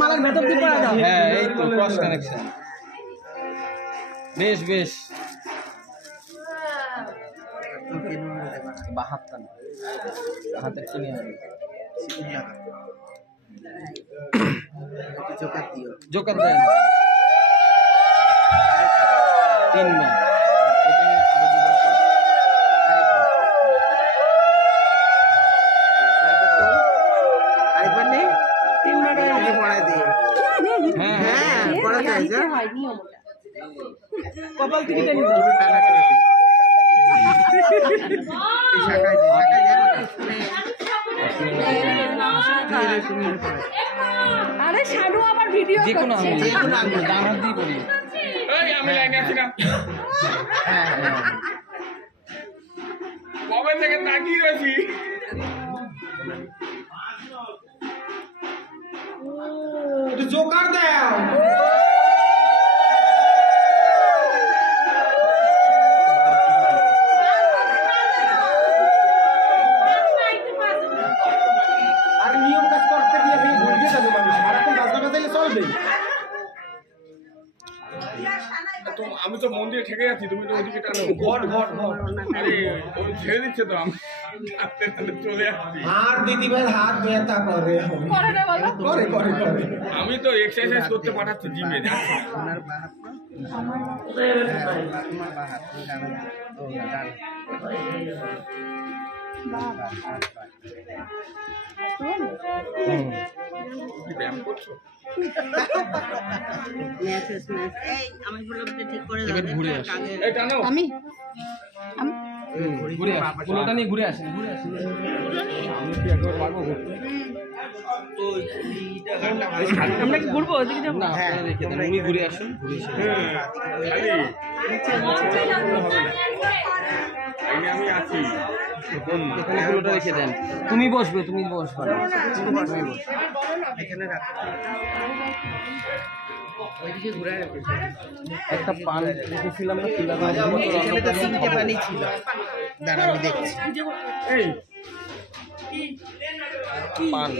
মালার ভেতর দিয়ে পড়া দাও। হ্যাঁ এই তো ক্রস কানেকশন। বেশ বেশ 72 হাতে চিনি হবে জোকার দিও জোকার দেন 3 বার এটা আরো দুবার আরেকবার নেই 3 বার আগে পড়া দিই হ্যাঁ হ্যাঁ পড়া যায় যে হয় নিয়মটা কপাল থেকে টেনে দাও টানা করে দিই এই শাখায় শাখায় আরে শানু আবার ভিডিও করছে। ডান হাত দিয়ে করি। এই আমি লাইনে আছি না। কবে থেকে তাকিয়ে রয়েছি। জোকার দাও। আর নিয়ম কাজ করতে গিয়ে ভুলে যাবে মানুষ। সারাক্ষণ বাজনা বাজাইলে চলবে। আমি তো মন্দিরে ঠেকে যাচ্ছি, তুমি তো ওদিকে টানো। আরে ওই ছেড়ে দিচ্ছে তো, আমি চলে আসছি। আর দিদি ভাই হাত ব্যথা করে। আমি তো এক্সারসাইজ করতে পাঠাচ্ছি জিমে যাচ্ছি। ব্যায়াম করছো? ঘুরে আসি। এই টানো। আমি ঘুরে আসি। পুরোটা নিয়ে ঘুরে আসি। আমি কি একবার পারবো? আমরা কি ঘুরবো ওদিকে যাবো? না, রেখে দেন। উনি ঘুরে আসুন। আমি আছি। এখানে পুরোটা রেখে দেন। তুমি বসবে। একটা পান রেখেছিলাম না, এখানে তো 3টে পানি ছিল। দাঁড়া আমি দেখছি। এই পান